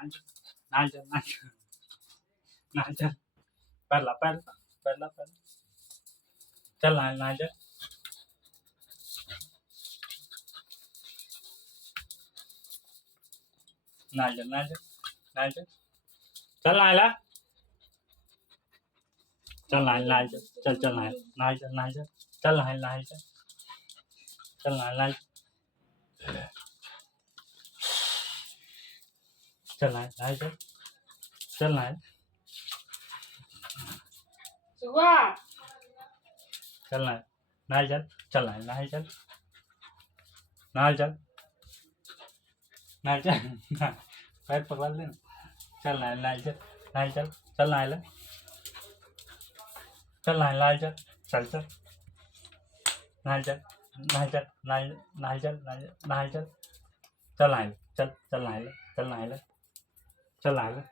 नाल चल नाल चल पहला पहला पहला पहला चल नाल चल नाल चल नाल चल नाल चल चल नाला चल नाल चल चल चल नाल चल नाल चल चल नाल चल चल नाल चल नाल चल चल नाल सुवा चल नाल चल चल नाल चल नाल चल नाल चल पैर पकड़ ले चल नाल चल नाल चल चल नाल चल नाल चल चल चल नाल चल नाल चल नाल चल नाल चल चल नाल चल चल नाल चल नाल चल नाल